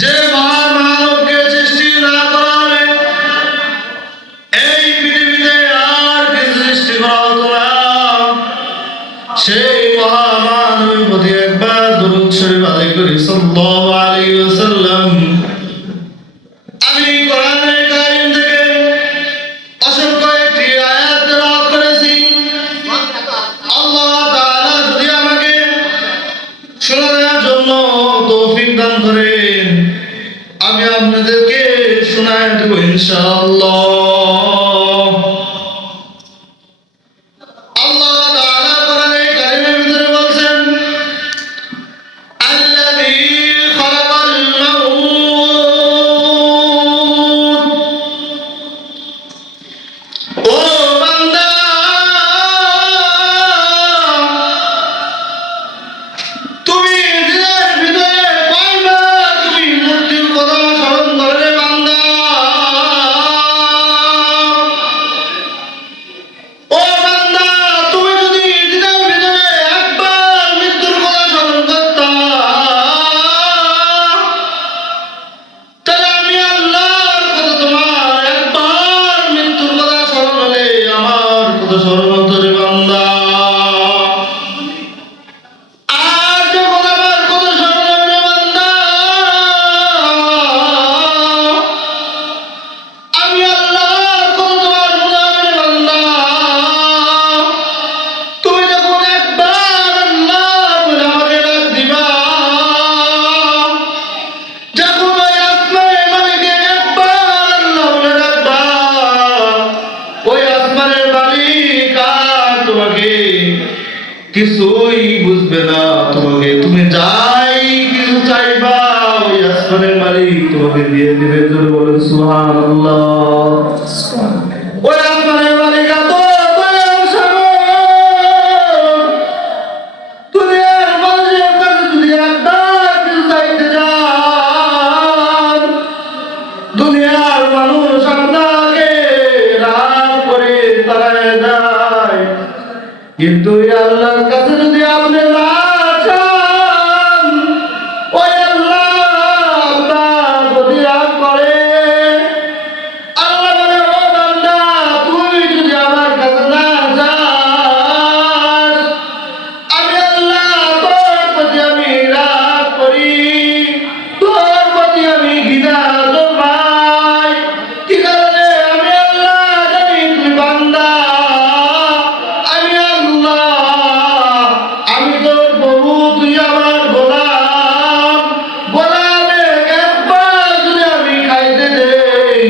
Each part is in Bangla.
যে মহান মানবকে সৃষ্টি না করা হলে এই পৃথিবীতে আর কিছু সৃষ্টি করা হতো না। সেই মহামানবের প্রতি একবার দরুদ শরীফ আদায় করি সাল্লাল্লাহু আলাইহি ওয়াসাল্লাম। আমি কোরআনের কারিম থেকে অসংখ্য একটি আয়াত তেলাওয়াত করেছি। আল্লাহ তাআলা যদি আমাকে শোনার জন্য তৌফিক দান করেন, আমি আপনাদেরকে শোনায় দেব ইনশাআল্লাহ। আল্লাহ তাআলা কোরআনে কারিমের ভিতরে বলছেন, আল্লাযী খালাকাল মাউত। ও বান্দা, তুমি দিনের ভিতরে কয়বার তুমি মৃত্যুর কথা স্মরণ করলে বান্দা? ও বান্দা, তুমি যদি দিনের ভিতরে একবার মৃত্যুর কথা স্মরণ করতা, তাহলে আমি আল্লাহর কথা তোমার একবার মৃত্যুর কথা স্মরণ হলে আমার কথা স্মরণ হতো রে বান্দা। আর যখন আমার কথা স্মরণ হবে রে বান্দা, আমি আল্লাহর কথা তোমার মনে হবে রে বান্দা। তুমি যখন একবার আল্লাহ বলে আমাকে ডাক দিবা, যখন ওই আসমানের মালিককে একবার আল্লাহ বলে ডাকবা, ওই আসমানের মালিক আর তোমাকে কিছুই বুঝবে না। তুমি যাই কিছু চাইবা, ওই আসমানের মালিক তোমাকে দিয়ে দিবে। জোরে বলেন সুবহানাল্লাহ। ওই আসমানের মালিক এত দয়াশীল, দুনিয়ার মানুষের কাছে যদি একবার কিছু চাইতে যান, দুনিয়ার মানুষ আপনাকে রাগ করে তাড়ায় যায়। কিন্তু ওই আল্লাহর কাছে যদি আপনি না চান, ওই আল্লাহ আপনার প্রতি রাগ করে। আল্লাহ বলে, ও বান্দা, তুই যদি আমার কাছে না যাস, আমি আল্লাহ তোর প্রতি আমি রাগ করি, তোর প্রতি আমি ঘৃণা জন্মাই। কি কারণে? আমি আল্লাহ জানি তুই বান্দা, আমি আল্লাহ, আমি তোর প্রভু, তুই আমার গোলাম। গোলামে একবার যদি আমি খাইতে দেই,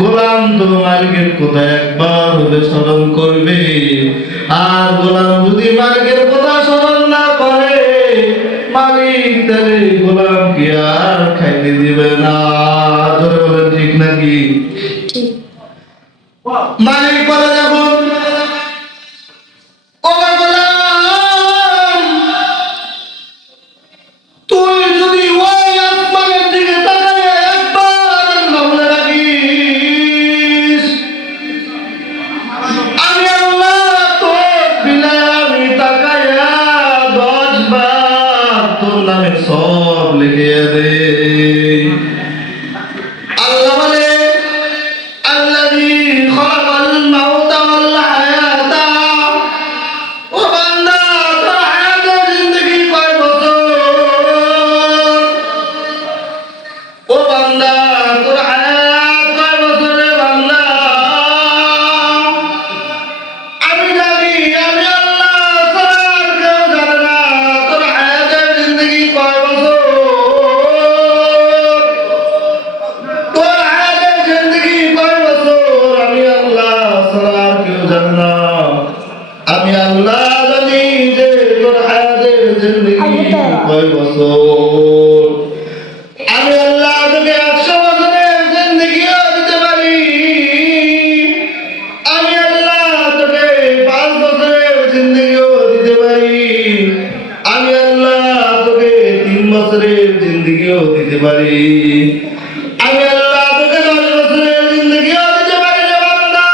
গোলাম তো মালিকের কথা একবার হলে স্মরণ করবে। আর গোলাম যদি মালিকের কথা স্মরণ না করে, মালিক তাহলে গোলামকে আর খাইতে দিবে না। ধরে বলেন ঠিক নাকি? মালিক বলে যখন, ও গোলাম, তুই যদি ওই আসমানের দিকে তাকায় একবার আল্লাহ বলে রাখিস, আমি আল্লাহ তোর বিনা আমি তাকায়া 10 বার তোর নামে সব লিখে দে। আল্লাহ বলে, আল্লাযী খালাকাল মাউতা ওয়াল হায়াতা। ও বান্দা, তোর হায়াতের জিন্দেগি কয় বছর? ও বান্দা, তোর হায়াত কয় বছর রে বান্দা? আমি জানি, আমি আল্লাহ ছাড়া আর কেউ জানে না তোর হায়াতের জিন্দেগি কয় বছর। তোর হায়াতের জিন্দেগি কয় বছর আমি আল্লাহ ছাড়া আর কেউ জানে না। আমি আল্লাহ জানি যে তোর হায়াতের জিন্দেগি কয় বছর। আমি আল্লাহ তোকে 100 বছরের জিন্দেগিও দিতে পারি। আমি আল্লাহ তোকে 5 বছরের জিন্দেগিও দিতে পারি। আমি আল্লাহ তোকে 3 বছরের জিন্দেগিও দিতে পারি। আমি আল্লাহ তোকে 10 বছরের জিন্দেগিও দিতে পারি রে বান্দা।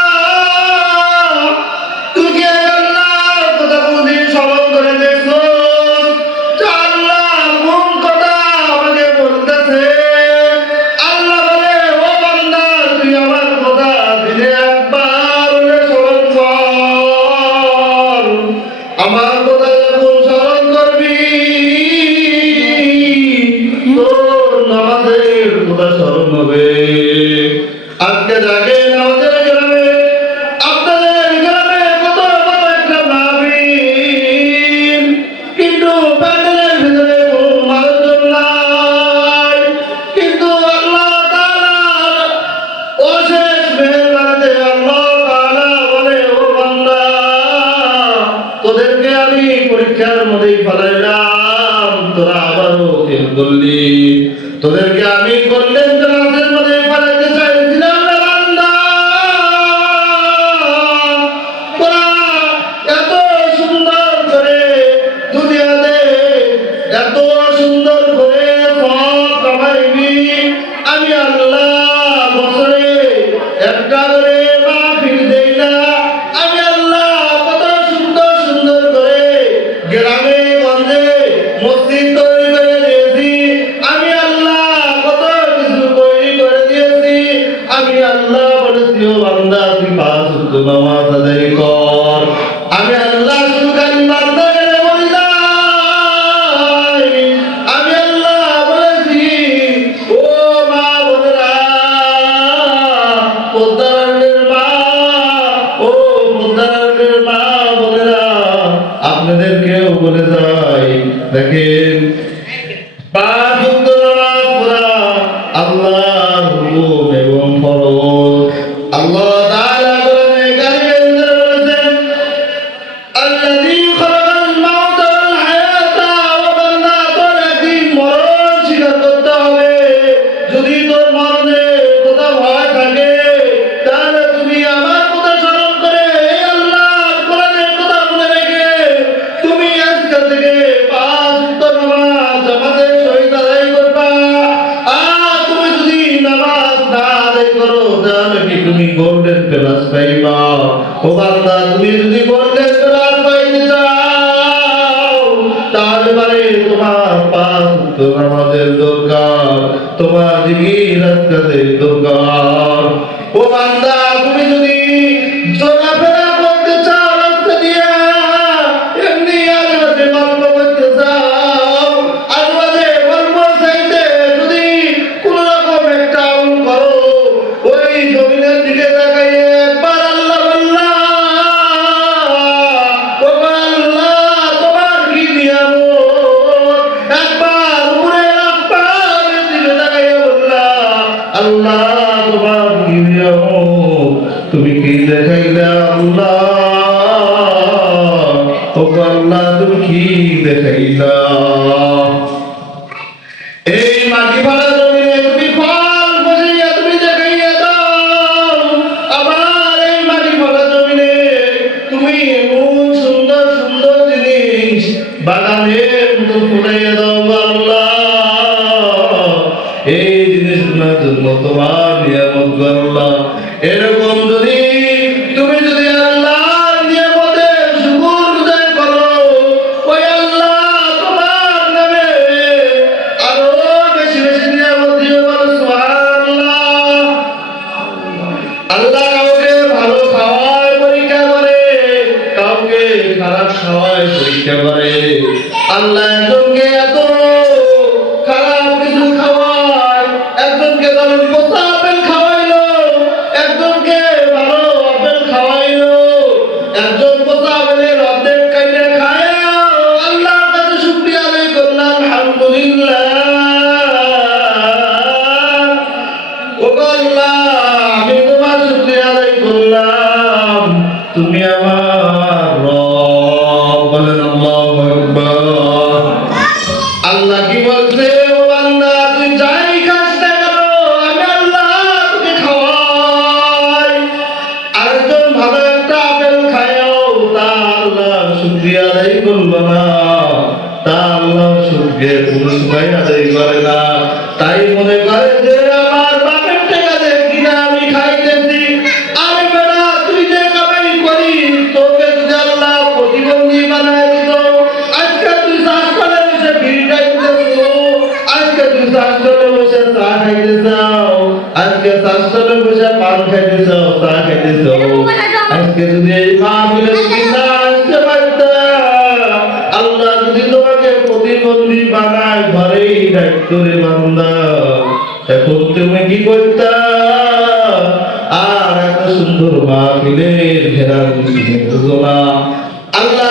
তুই কি আল্লাহর কথা কোনদিন স্মরণ করে দেখছো? আল্লাহ কোন কথা আমাকে বলতেছে? করলি, তোদেরকে আমি করলেন জান্নাতের মধ্যে ফেলাতে চাইছিলাম না বান্দা। তোরা এত সুন্দর করে দুনিয়াতে এত সুন্দর করে সব কামাইবি, আমি আল্লাহ বছরে একটা করে মাহফিল দেই না। আমি আল্লাহ কত সুন্দর সুন্দর করে গ্রামে গঞ্জে মসজিদ তৈরি করে দিয়েছি। আমি আল্লাহ কত কিছু তৈরি করে দিয়েছি। আমি আল্লাহ বলেছি, ও বান্দা তুই 5 ওয়াক্ত নামাজ আদায় কর। আমি আল্লাহ শুধু খালি বান্দাকে বলি নাই, আমি আল্লাহ বলেছি, ও মা বোনেরা, পদ্মারানের মা, ও পদ্মারানের মা বোনেরা, আপনাদেরকেও বলে যাই, দেখেন 5 ওয়াক্ত নামাজ পড়া আল্লাহর হুকুম এবং ফরজ। আল্লাহ তাআলা কোরআনে কারিমের ভিতরে বলেছেন, আল্লাযী খালাকাল মাউতা ওয়াল হায়াতা, ওয়া বান্দা তোর একদিন মরণ স্বীকার করতে হবে। যদি তোর মরণে কোথাও ভয় থাকে, তাহলে তুমি আমার কথা স্মরণ করে এই আল্লাহর কোরআনের কথা মনে রেখে তুমি আজকে থেকে 5 ওয়াক্ত নামাজ জামাতের সহিত আদায় করবা। আর তুমি যদি নামাজ না আদায় করো, তাহলে কি তুমি গোল্ডেন প্লাস পাইবা? ও বান্দা, তুমি যদি গোল্ডেন প্লাস পাইতে চাও, তাহলে মানে তোমার 5 ওয়াক্ত নামাজের দরকার, তোমার জিকির আজকালের দরকার। ও বান্দা, তুমি যদি চলাফেরা করতে চাও রাস্তা দিয়া, এমনি আজেবাজে গল্প করতে চাও, আজেবাজে গল্প চাইতে যদি কোন রকম একটা আমল করো, ওই জমিনের দিকে তাকাইয়ে একবার আল্লাহ বললা, ও আল্লাহ তোমার কি নিয়ামত, একবার উপরের আসমানের দিকে তাকাইয়ে বললা, আল্লাহ তোমার কি নিয়ামত, তুমি কি দেখাইলা আল্লাহ, ও আল্লাহ তুমি কি দেখাইলা। এই মাটি ভরা জমিনে তুমি ফল বসাইয়া তুমি দেখাইয়া দাও, আবার এই মাটি ভরা জমিনে তুমি এমন সুন্দর সুন্দর জিনিস বাগানের মতো ফুটাইয়া দাও আল্লাহ। এই জিনিসগুলোর জন্য তোমার নিয়ামত গো আল্লাহ। এরকম যদি তুমি যদি আল্লাহর নিয়ামতের শুকর গুজার করো, ওই আল্লাহ তোমার নামে আরো বেশি বেশি নিয়ামত দিবে, বলো সুবহানাল্লাহ। আল্লাহ কাউকে ভালো খাওয়ায় পরীক্ষা করে, কাউকে খারাপ খাওয়ায় পরীক্ষা করে। আল্লাহ একজনকে এত খারাপ কিছু খাওয়ায়, একজনকে ধরেন পচা আপেল খাওয়াইলো, একজনকে ভালো আপেল খাওয়াইলো, একজন পচা আপেলের অর্ধেক কাইটে খায়। আল্লাহর কাছে শুকরিয়া আদায় করলাম, আলহামদুলিল্লাহ। ও আল্লাহ, আমি তোমার শুকরিয়া আদায় করলাম, তুমি আমার রব। বলেন আল্লাহু আকবার। আল্লাহ কি বলছে, ও বান্দা তুই যাই খাস না কেন, আমি আল্লাহ তোকে খাওয়াই। আরেকজন ভালো একটা আপেল খায়ও, তা আল্লাহ শুকরিয়া আদায় করলো না, তা আল্লাহ শুকরিয়া কোনো সময় আদায় করে না। তাই মনে করে যে আমার বাপের টাকা দিয়ে কিনা আমি খাইতেছি, আমি বেড়া তুই যে কামাই করিস, তোকে যদি আল্লাহ প্রতিবন্ধী বানায় দিত, আজকে তুই হাসপাতালে বসে বিড়ি খাইতেছ, আজকে তুই হাসপাতালে বসে চা খাইতে চাও, আজকে হাসপাতালে বসে পান খাইতে চাও, চা খাইতে চাও। আজকে যদি এই মাহফিলে তুমি না আসতে পারতা, আল্লাহ যদি তোমাকে প্রতিবন্ধী বানায় ঘরেই রাখতো রে বান্দা, এখন তুমি কি করতা? আর এত সুন্দর মাহফিলের ঘেরান তুমি বুঝো না। আল্লাহ